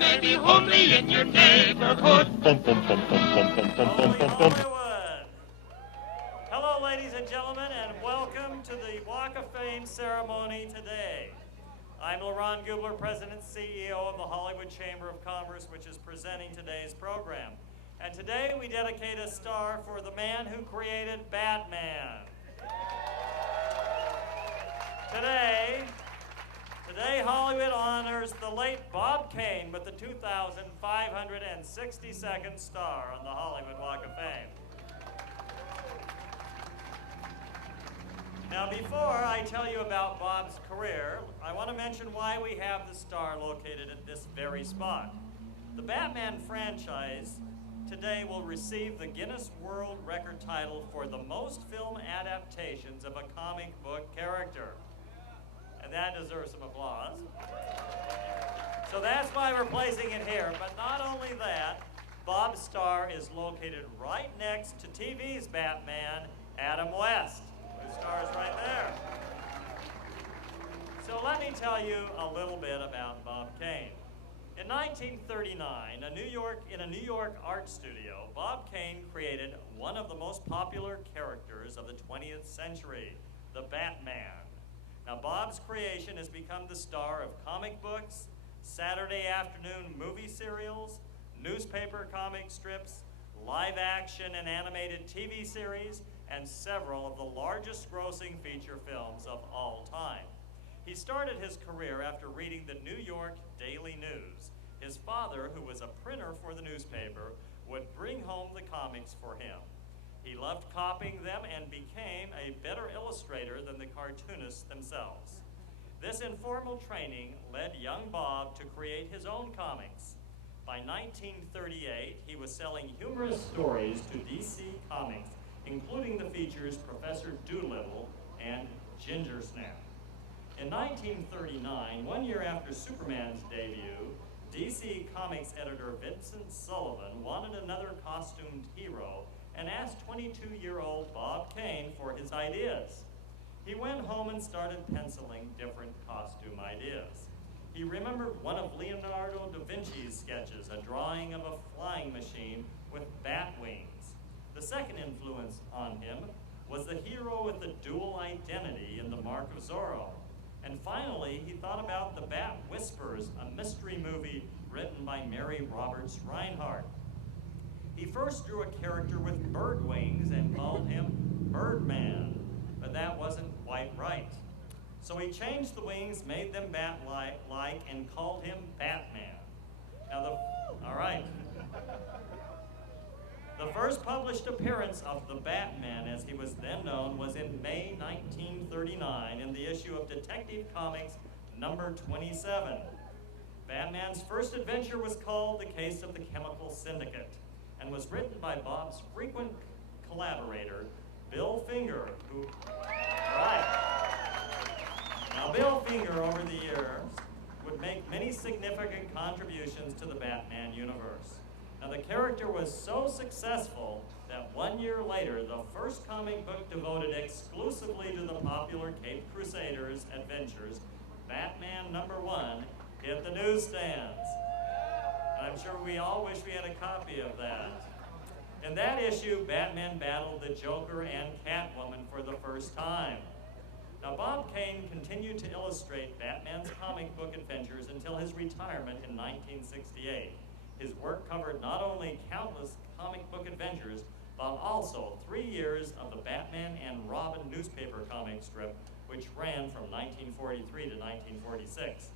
may be homely in your neighborhood. Hollywood. Hello, ladies and gentlemen, and welcome to the Walk of Fame ceremony today. I'm Laurent Gubler, President and CEO of the Hollywood Chamber of Commerce, which is presenting today's program. And today we dedicate a star for the man who created Batman. Today Hollywood honors the late Bob Kane with the 2,562nd star on the Hollywood Walk of Fame. Now, before I tell you about Bob's career, I want to mention why we have the star located at this very spot. The Batman franchise today will receive the Guinness World Record title for the most film adaptations of a comic book character. And that deserves some applause. So that's why we're placing it here. But not only that, Bob's star is located right next to TV's Batman, Adam West, whose star is right there. So let me tell you a little bit about Bob Kane. In 1939, in a New York art studio, Bob Kane created one of the most popular characters of the 20th century, the Batman. Now, Bob's creation has become the star of comic books, Saturday afternoon movie serials, newspaper comic strips, live action and animated TV series, and several of the largest grossing feature films of all time. He started his career after reading the New York Daily News. His father, who was a printer for the newspaper, would bring home the comics for him. He loved copying them and became a better illustrator than the cartoonists themselves. This informal training led young Bob to create his own comics. By 1938, he was selling humorous stories to DC Comics, including the features Professor Doolittle and Ginger Snap. In 1939, 1 year after Superman's debut, DC Comics editor Vincent Sullivan wanted another costumed hero and asked 22-year-old Bob Kane for his ideas. He went home and started penciling different costume ideas. He remembered one of Leonardo da Vinci's sketches, a drawing of a flying machine with bat wings. The second influence on him was the hero with the dual identity in The Mark of Zorro. And finally, he thought about The Bat Whispers, a mystery movie written by Mary Roberts Reinhardt. He first drew a character with bird wings and called him Birdman, but that wasn't quite right. So he changed the wings, made them bat-like, and called him Batman. Now all right. The first published appearance of the Batman, as he was then known, was in May 1939 in the issue of Detective Comics number 27. Batman's first adventure was called The Case of the Chemical Syndicate and was written by Bob's frequent collaborator, Bill Finger, who, right. Now, Bill Finger, over the years, would make many significant contributions to the Batman universe. Now, the character was so successful that 1 year later, the first comic book devoted exclusively to the popular Caped Crusaders adventures, Batman #1, hit the newsstands. And I'm sure we all wish we had a copy of that. In that issue, Batman battled the Joker and Catwoman for the first time. Now, Bob Kane continued to illustrate Batman's comic book adventures until his retirement in 1968. His work covered not only countless comic book adventures, but also 3 years of the Batman and Robin newspaper comic strip, which ran from 1943 to 1946.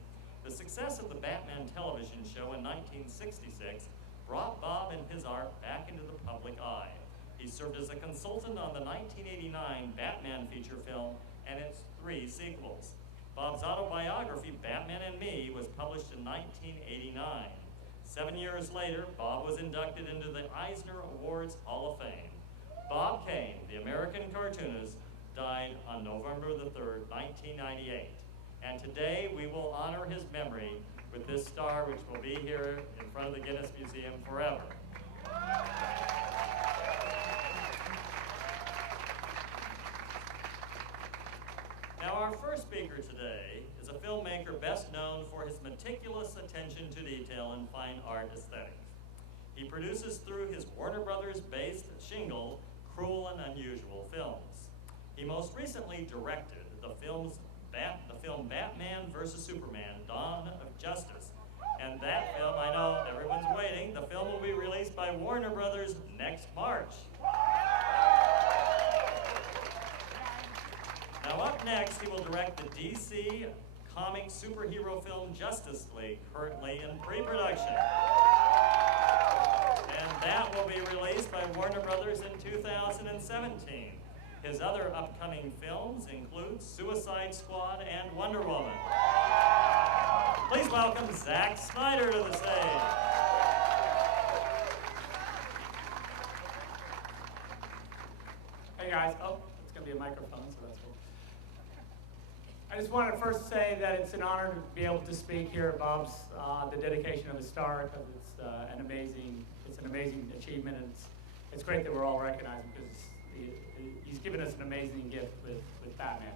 The success of the Batman television show in 1966 brought Bob and his art back into the public eye. He served as a consultant on the 1989 Batman feature film and its 3 sequels. Bob's autobiography, Batman and Me, was published in 1989. 7 years later, Bob was inducted into the Eisner Awards Hall of Fame. Bob Kane, the American cartoonist, died on November the 3rd, 1998. And today we will honor his memory with this star, which will be here in front of the Guinness Museum forever. Now, our first speaker today is a film filmmaker best known for his meticulous attention to detail and fine art aesthetics. He produces through his Warner Brothers-based shingle Cruel and Unusual Films. He most recently directed the film Batman vs. Superman, Dawn of Justice. And that film, I know everyone's waiting, the film will be released by Warner Brothers next March. Now up next, he will direct the DC comic superhero film Justice League, currently in pre-production. And that will be released by Warner Brothers in 2017. His other upcoming films include Suicide Squad and Wonder Woman. Please welcome Zack Snyder to the stage. Hey guys, oh, it's going to be a microphone, so that's cool. I just wanted to first say that it's an honor to be able to speak here at Bob's, the dedication of the star, because it's an amazing achievement, and it's great that we're all recognized because he's given us an amazing gift with Batman.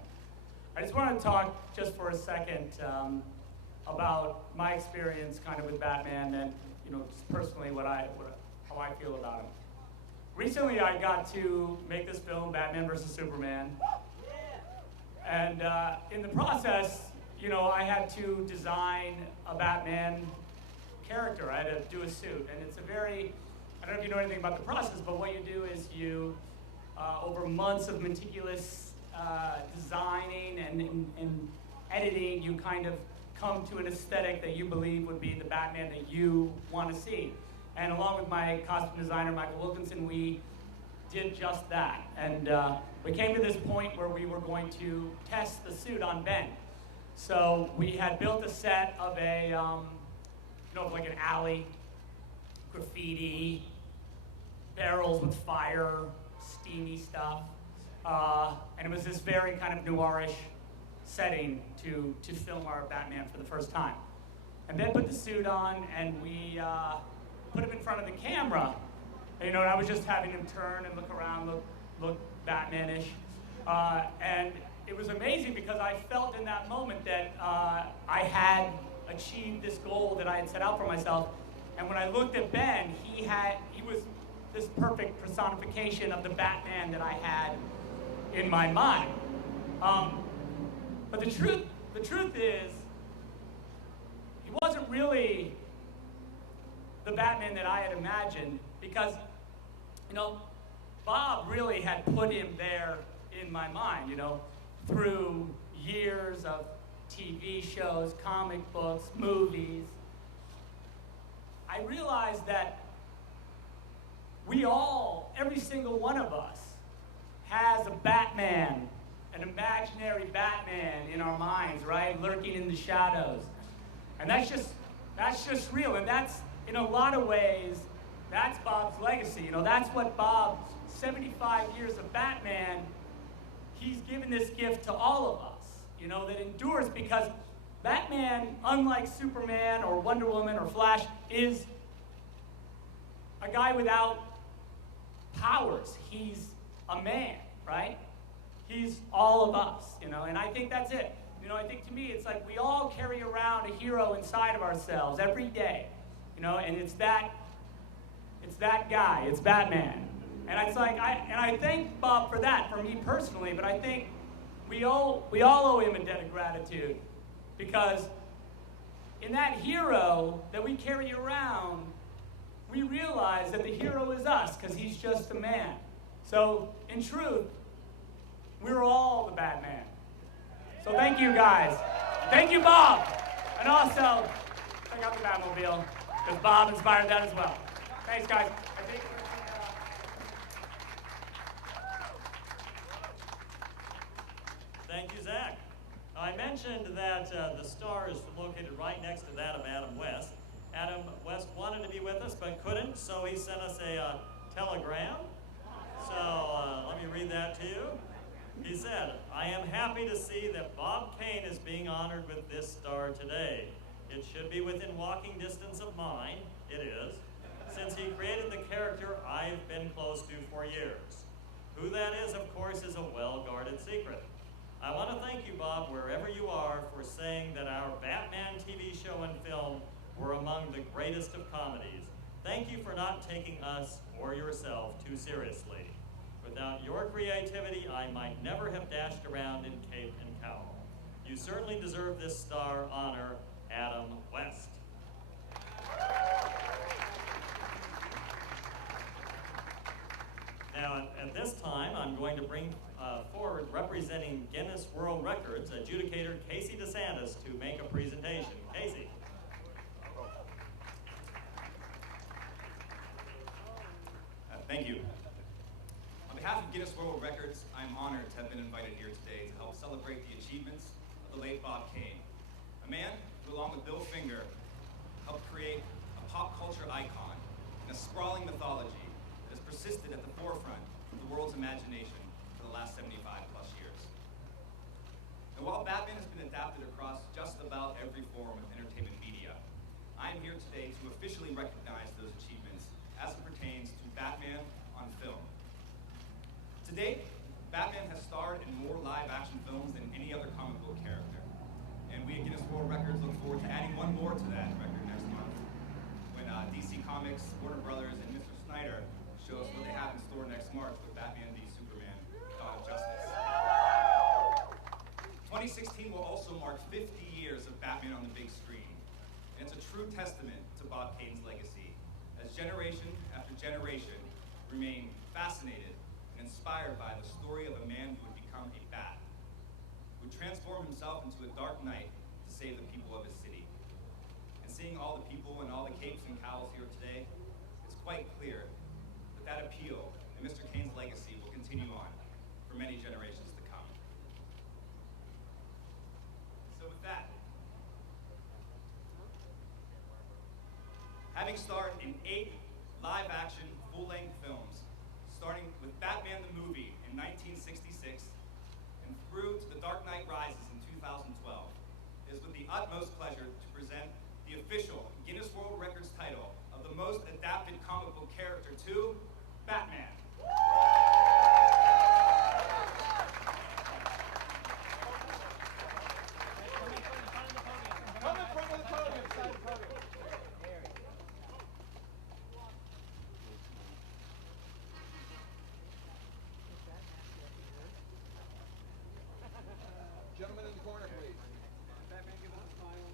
I just want to talk just for a second about my experience kind of with Batman and, you know, just personally how I feel about him. Recently I got to make this film, Batman vs. Superman. And in the process, you know, I had to design a Batman character. I had to do a suit. And it's a very, I don't know if you know anything about the process, but what you do is you, over months of meticulous designing and editing, you kind of come to an aesthetic that you believe would be the Batman that you want to see. And along with my costume designer, Michael Wilkinson, we did just that. And we came to this point where we were going to test the suit on Ben. So we had built a set of a, you know, like an alley, graffiti, barrels with fire, steamy stuff. And it was this very kind of noirish setting to film our Batman for the first time. And Ben put the suit on, and we put him in front of the camera. And, you know, and I was just having him turn and look around, look Batman-ish. And it was amazing because I felt in that moment that I had achieved this goal that I had set out for myself. And when I looked at Ben, he was this perfect personification of the Batman that I had in my mind. But the truth is, he wasn't really the Batman that I had imagined because, you know, Bob really had put him there in my mind, you know, through years of TV shows, comic books, movies. I realized that we all, every single one of us, has a Batman, an imaginary Batman in our minds, right? Lurking in the shadows. And that's just real. And that's, in a lot of ways, that's Bob's legacy. You know, that's what Bob, 75 years of Batman, he's given this gift to all of us, you know, that endures because Batman, unlike Superman or Wonder Woman or Flash, is a guy without powers. He's a man, right? He's all of us, you know, and I think that's it. You know, I think to me it's like we all carry around a hero inside of ourselves every day, you know, and it's that guy, it's Batman. And it's like, I thank Bob for that, for me personally, but I think we all owe him a debt of gratitude because in that hero that we carry around, we realize that the hero is us because he's just a man. So, in truth, we're all the Batman. So thank you guys. Thank you, Bob. And also, check out the Batmobile because Bob inspired that as well. Thanks, guys. Thank you, Zack. I mentioned that the star is located right next to that of Adam West. Adam West wanted to be with us but couldn't, so he sent us a telegram. So let me read that to you. He said, "I am happy to see that Bob Kane is being honored with this star today. It should be within walking distance of mine, it is, since he created the character I've been close to for years. Who that is, of course, is a well-guarded secret. I want to thank you, Bob, wherever you are, for saying saying that our Batman TV show and film were among the greatest of comedies. Thank you for not taking us or yourself too seriously. Without your creativity, I might never have dashed around in cape and cowl. You certainly deserve this star honor, Adam West. Now, at this time, I'm going to bring forward, representing Guinness World Records, adjudicator Casey DeSantis to make a presentation. Casey. Thank you. On behalf of Guinness World Records, I'm honored to have been invited here today to help celebrate the achievements of the late Bob Kane, a man who, along with Bill Finger, helped create a pop culture icon and a sprawling mythology that has persisted at the forefront of the world's imagination for the last 75 plus years. And while Batman has been adapted across just about every form of entertainment media, I am here today to officially recognize those achievements as it pertains to Batman on film. To date, Batman has starred in more live-action films than any other comic book character. And we at Guinness World Records look forward to adding one more to that record next month, when DC Comics, Warner Brothers, and Mr. Snyder show us what they have in store next March with Batman v Superman: Dawn of Justice. 2016 will also mark 50 years of Batman on the big screen. And it's a true testament to Bob Kane's legacy, as generation after generation remain fascinated and inspired by the story of a man who would become a bat, who would transform himself into a dark knight to save the people of his city. And seeing all the people and all the capes and cowls here today, it's quite clear that that appeal and Mr. Kane's legacy will continue on for many generations to come. So with that, having starred in 8 live-action, full-length films, starting with Batman the movie in 1966 and through to The Dark Knight Rises in 2012, it is with the utmost pleasure to present the official Guinness World Records title of the most adapted comic book character to Batman. Gentlemen in the corner, please. Batman, give us a smile.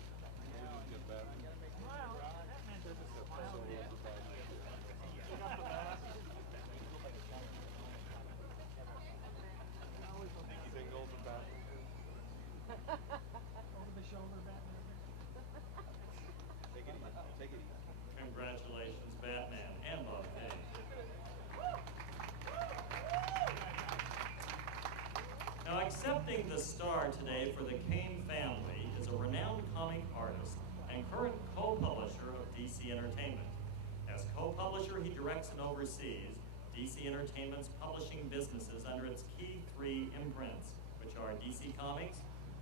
Over the shoulder, Batman. Take it easy. Take it easy. Congratulations, Batman and Bob Kane. Now, accepting the star today for the Kane family is a renowned comic artist and current co-publisher of DC Entertainment. As co-publisher, he directs and oversees DC Entertainment's publishing businesses under its key 3 imprints, which are DC Comics,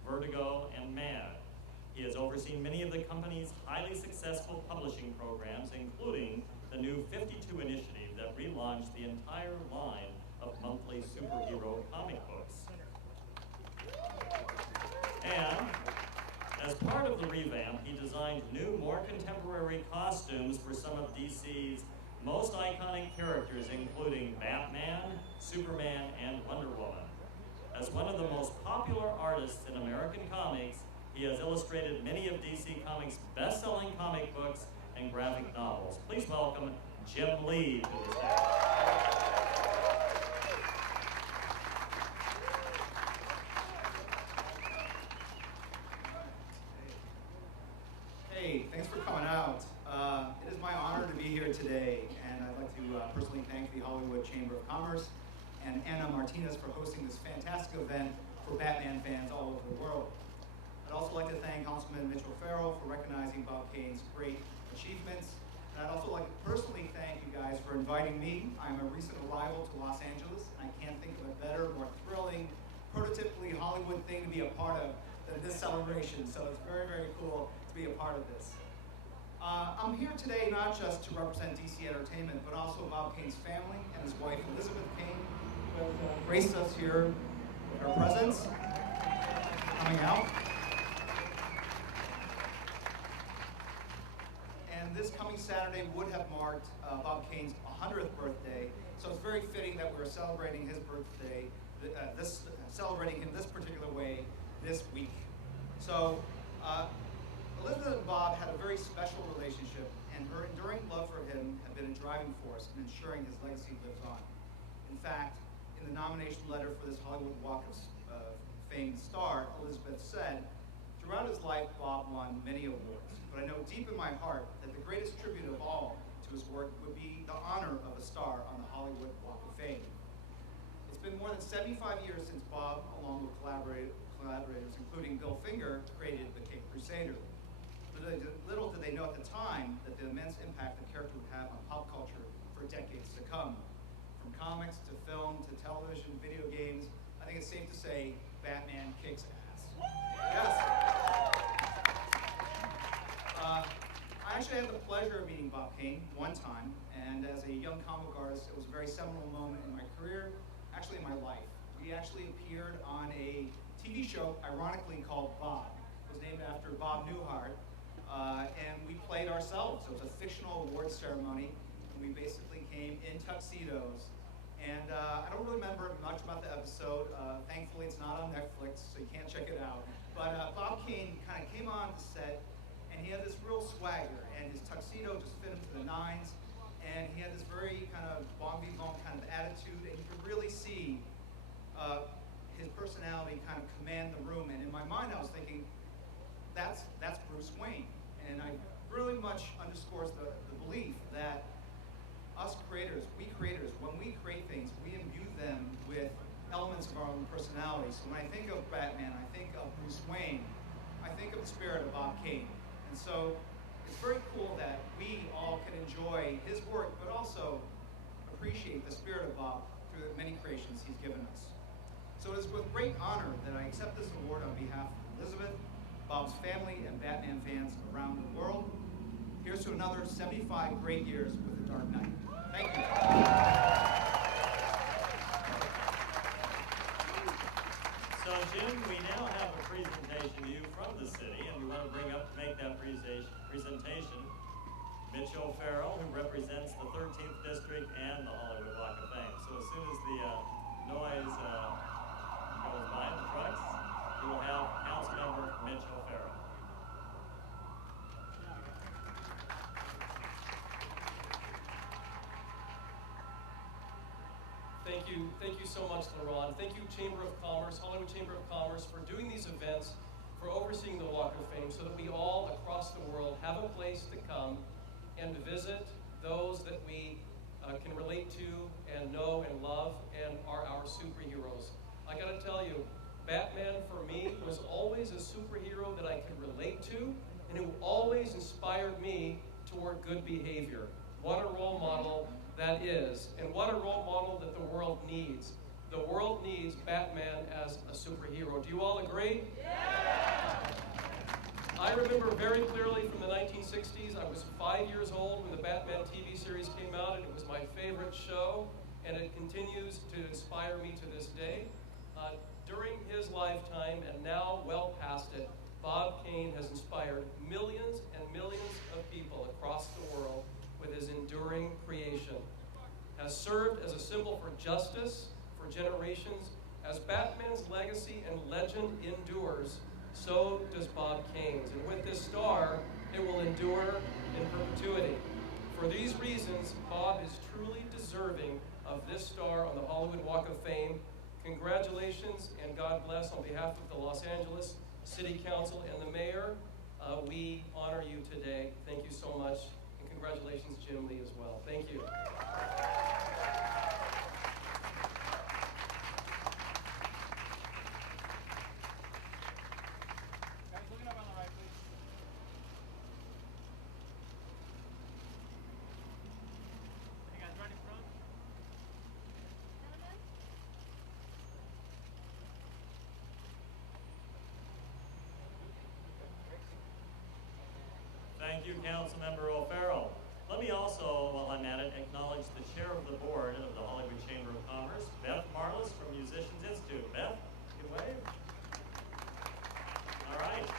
Vertigo, and Mad. He has overseen many of the company's highly successful publishing programs, including the new 52 initiative that relaunched the entire line of monthly superhero comic books. And as part of the revamp, he designed new, more contemporary costumes for some of DC's most iconic characters, including Batman, Superman, and Wonder Woman. As one of the most popular artists in American comics, he has illustrated many of DC Comics' best-selling comic books and graphic novels. Please welcome Jim Lee to the stage. Hey, thanks for coming out. It is my honor to be here today, and I'd like to personally thank the Hollywood Chamber of Commerce and Anna Martinez for hosting this fantastic event for Batman fans all over the world. I'd also like to thank Councilman Mitchell Farrell for recognizing Bob Kane's great achievements. And I'd also like to personally thank you guys for inviting me. I'm a recent arrival to Los Angeles, and I can't think of a better, more thrilling, prototypically Hollywood thing to be a part of than this celebration. So it's very, very cool to be a part of this. I'm here today not just to represent DC Entertainment, but also Bob Kane's family and his wife, Elizabeth Kane, who have graced us here with her presence. Coming out. I'd like to introduce Bob Kane, who is the president and CEO of DC Entertainment. Bob Kane is a Saturday would have marked Bob Kane's 100th birthday, so it's very fitting that we're celebrating his birthday, celebrating him this particular way this week. So, Elizabeth and Bob had a very special relationship, and her enduring love for him had been a driving force in ensuring his legacy lives on. In fact, in the nomination letter for this Hollywood Walk of Fame star, Elizabeth said, "Throughout his life, Bob won many awards, but I know deep in my heart that the greatest tribute of all to his work would be the honor of a star on the Hollywood Walk of Fame." It's been more than 75 years since Bob, along with collaborators, including Bill Finger, created The Cape Crusader. Little did they know at the time that the immense impact the character would have on pop culture for decades to come. From comics to film to television, video games, I think it's safe to say Batman kicks ass. Yes. I actually had the pleasure of meeting Bob Kane one time, and as a young comic artist, it was a very seminal moment in my career, actually in my life. We actually appeared on a TV show, ironically called Bob. It was named after Bob Newhart, and we played ourselves. It was a fictional awards ceremony, and we basically came in tuxedos. And I don't really remember much about the episode. Thankfully, it's not on Netflix, so you can't check it out. But Bob Kane kind of came on the set, and he had this real swagger, and his tuxedo just fit him to the nines, and he had this very kind of bon vivant kind of attitude, and you could really see his personality kind of command the room. And in my mind, I was thinking, that's Bruce Wayne. And I really much underscores the belief that us creators, when we create things, we imbue them with elements of our own personality. So when I think of Batman, I think of Bruce Wayne, I think of the spirit of Bob Kane. And so it's very cool that we all can enjoy his work, but also appreciate the spirit of Bob through the many creations he's given us. So it is with great honor that I accept this award on behalf of Elizabeth, Bob's family, and Batman fans around the world. Here's to another 75 great years with The Dark Knight. Thank you. So, Jim, we now have a presentation to you from the city, and we want to bring up to make that presentation Mitch O'Farrell, who represents the 13th District and the Hollywood Walk of Fame. So as soon as the noise goes by, the trucks, we will have Councilmember Mitch O'Farrell. Thank you so much, LaRon. Thank you, Chamber of Commerce, Hollywood Chamber of Commerce, for doing these events, for overseeing the Walk of Fame, so that we all across the world have a place to come and to visit those that we can relate to and know and love and are our superheroes. I gotta tell you, Batman for me was always a superhero that I could relate to, and who always inspired me toward good behavior. What a role model that is, and what a role model that the world needs. The world needs Batman as a superhero. Do you all agree? Yeah! I remember very clearly from the 1960s, I was 5 years old when the Batman TV series came out, and it was my favorite show, and it continues to inspire me to this day. During his lifetime, and now well past it, Bob Kane has inspired millions and millions of people across the world with his enduring creation, has served as a symbol for justice for generations. As Batman's legacy and legend endures, so does Bob Kane's. And with this star, it will endure in perpetuity. For these reasons, Bob is truly deserving of this star on the Hollywood Walk of Fame. Congratulations and God bless on behalf of the Los Angeles City Council and the Mayor. We honor you today. Thank you so much. And congratulations, Jim Lee, as well. Thank you. Guys, look it up on the right, please. Hey guys, right in front. Thank you, Councilmember O'Farrell. Let me also, while I'm at it, acknowledge the chair of the board of the Hollywood Chamber of Commerce, Beth Marlis from Musicians Institute. Beth, you can wave. All right.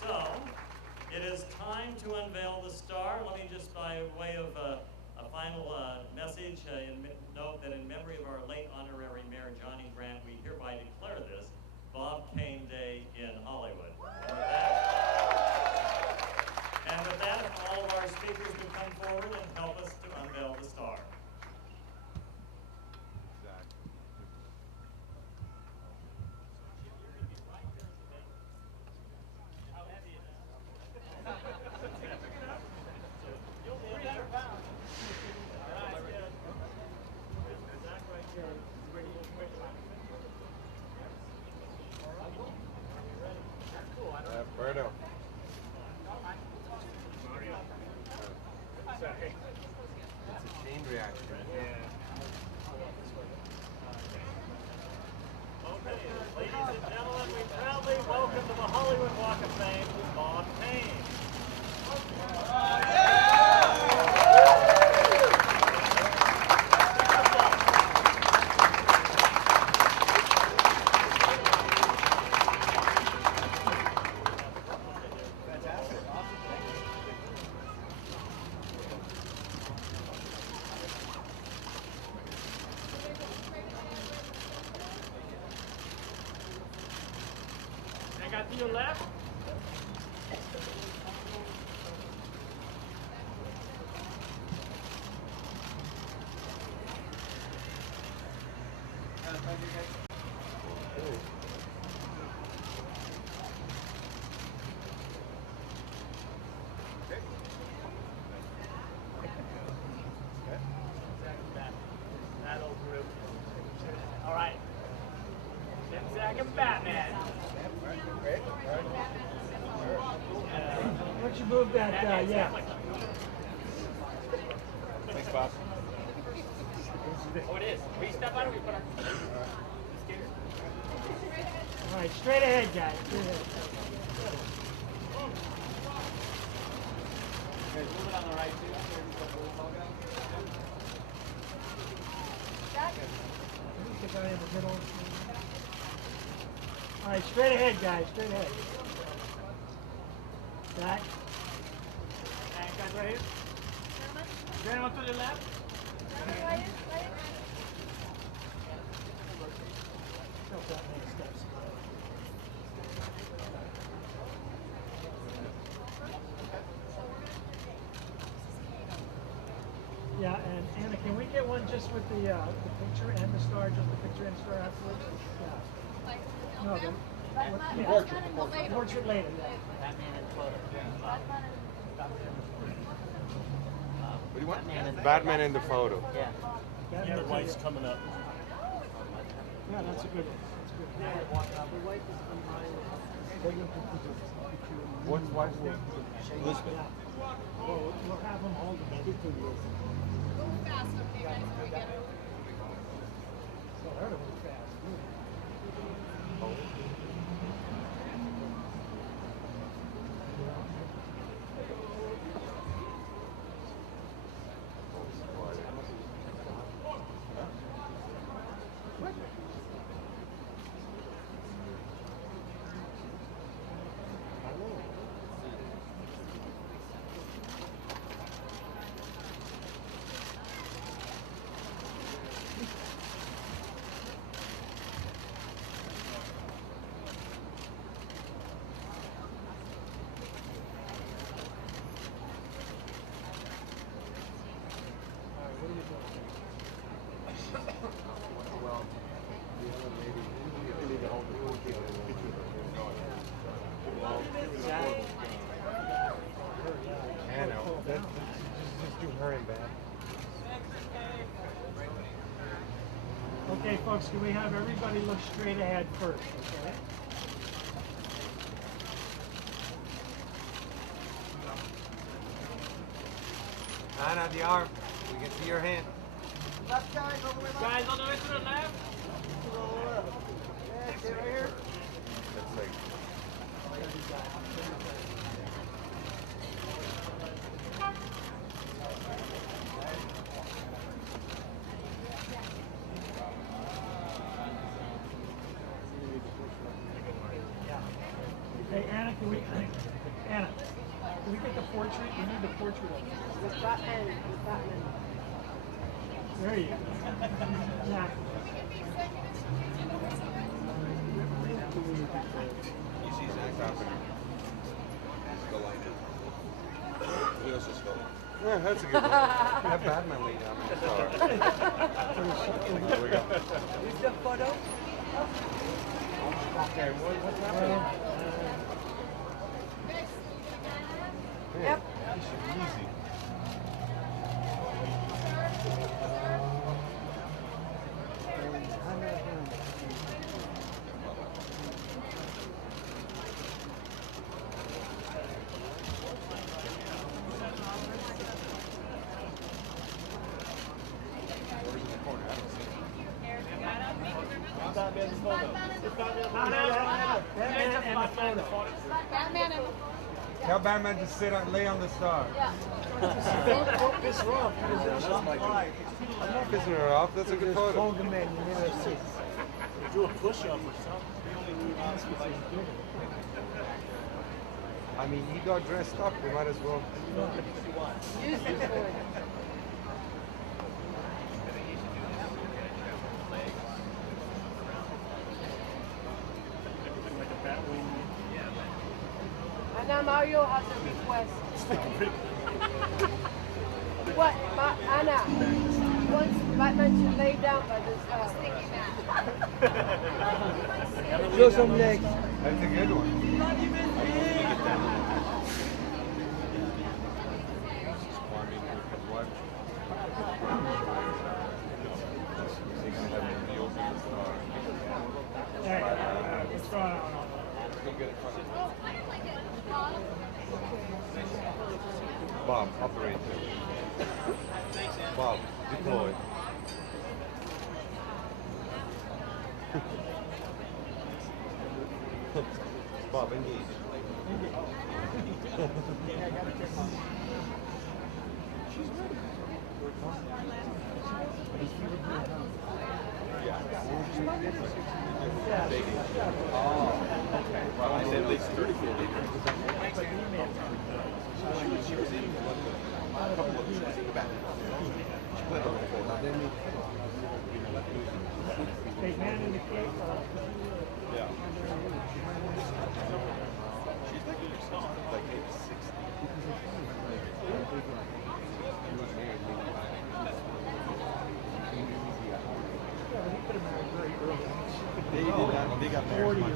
So, it is time to unveil the star. Let me just, by way of a final message, note that in memory of our late honorary Mayor Johnny Grant, we hereby declare this Bob Kane Day in Hollywood. And with that, if all of our speakers would come forward and help us to unveil the star. Zack. Alberto. It's a chain reaction. Okay, ladies and gentlemen, we proudly welcome to the Hollywood Walk of Fame, Bob Kane. I got to your left. That old group. All right. Then Zack and Batman. Why don't you move that, yeah. Thanks, Bob. Oh, it is. We step out or we put our... All right, straight ahead, guys, straight ahead. Guys, move it on the right, too. The guy in the middle. All right, straight ahead, guys, straight ahead. Zack. And guys, right here. Gentlemen to the left. Help that make steps. Yeah, and Anna, can we get one just with the picture and the star, just the picture and star afterwards? Yeah. No, the portrait later, yeah. Batman and photo. What do you want? Batman in the photo. Yeah. Yeah, Your wife's coming up. Yeah, that's a good one. That's a good one. What's wife's name? Elizabeth. Well, we'll have them hold it. Move fast, okay, guys, when we get it. So her to move fast. Okay, folks, can we have everybody look straight ahead first, okay? Anna, the arm. We can see your hand. Left guys, all the way left. Guys, all the way to the left. Yeah, stay right here. That's like... Hey, Anna, can we... Anna. Can we get the portrait? We need the portrait of him. With Batman. With Batman. There you go. Yeah. You see Zack happening. Yeah, that's a good one. That Batman lead down there. Sorry. Here we go. Is the photo? Okay, what's happening? Yep. This should be easy. Batman and Tell Batman to sit on, lay on the star. yeah. Don't piss her off. I'm not pissing her off. That's a good photo. Hold the man, you never see. Do a push-up or something. I mean, he got dressed up. We might as well. Use it for it. And now Mario has a request. What? Anna wants Batman to lay down by this Show some legs. That's a good one. What's going on? Bob, operate. Bob, deploy. Bob, engage. Oh, okay. Well, I said at least 34 liters. She was in a couple of years in the back. She played on the floor. Hey, man in the cake. Yeah. She's like age 60. They did not. They got married much.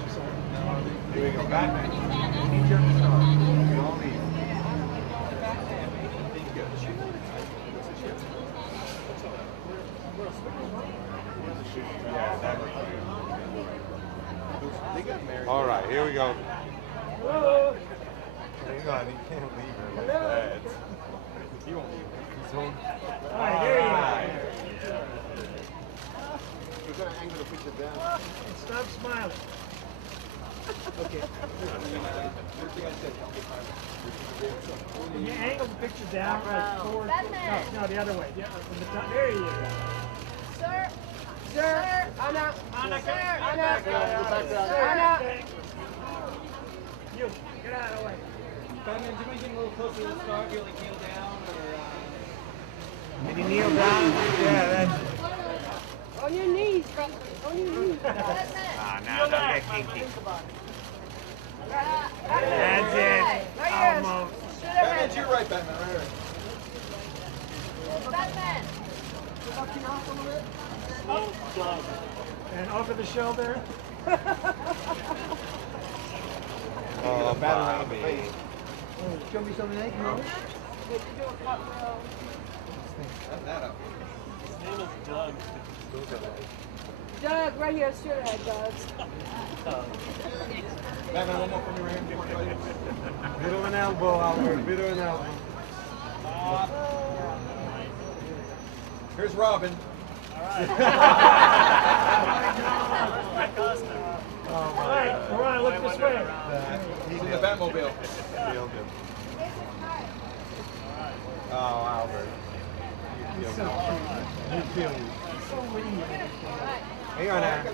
Here we go. Batman. We need your star. We all need. They got married. All right, here we go. Hang on, he can't leave her like that. He won't leave her. He's home. All right, there you go. We're gonna angle the picture down. Stop smiling. Okay. Can you angle the picture down like forward? No, the other way. Yeah, from the top. There you go. Sir. Sir. Anna. Anna, Sir. Anna. Anna. Anna. You, get out of the way. Batman, do you mind getting a little closer to the star? Do you like kneel down or? Can you kneel down? Yeah, that's. On your knees. On your knees. Ah, now don't get kinky. That's it. Almost. Batman, to your right, Batman, right here. Batman. And over the shoulder. Oh, Bobby. Show me some legs. Did you do a cut row? That up. His name is Doug. Doug, right here, straight ahead, Doug. Batman, one more from your hand. Bit of an elbow, Albert. Bit of an elbow. Here's Robin. All right, look this way. He's in the Batmobile. Oh, Albert. You killed me. So witty. Hang on, Aaron.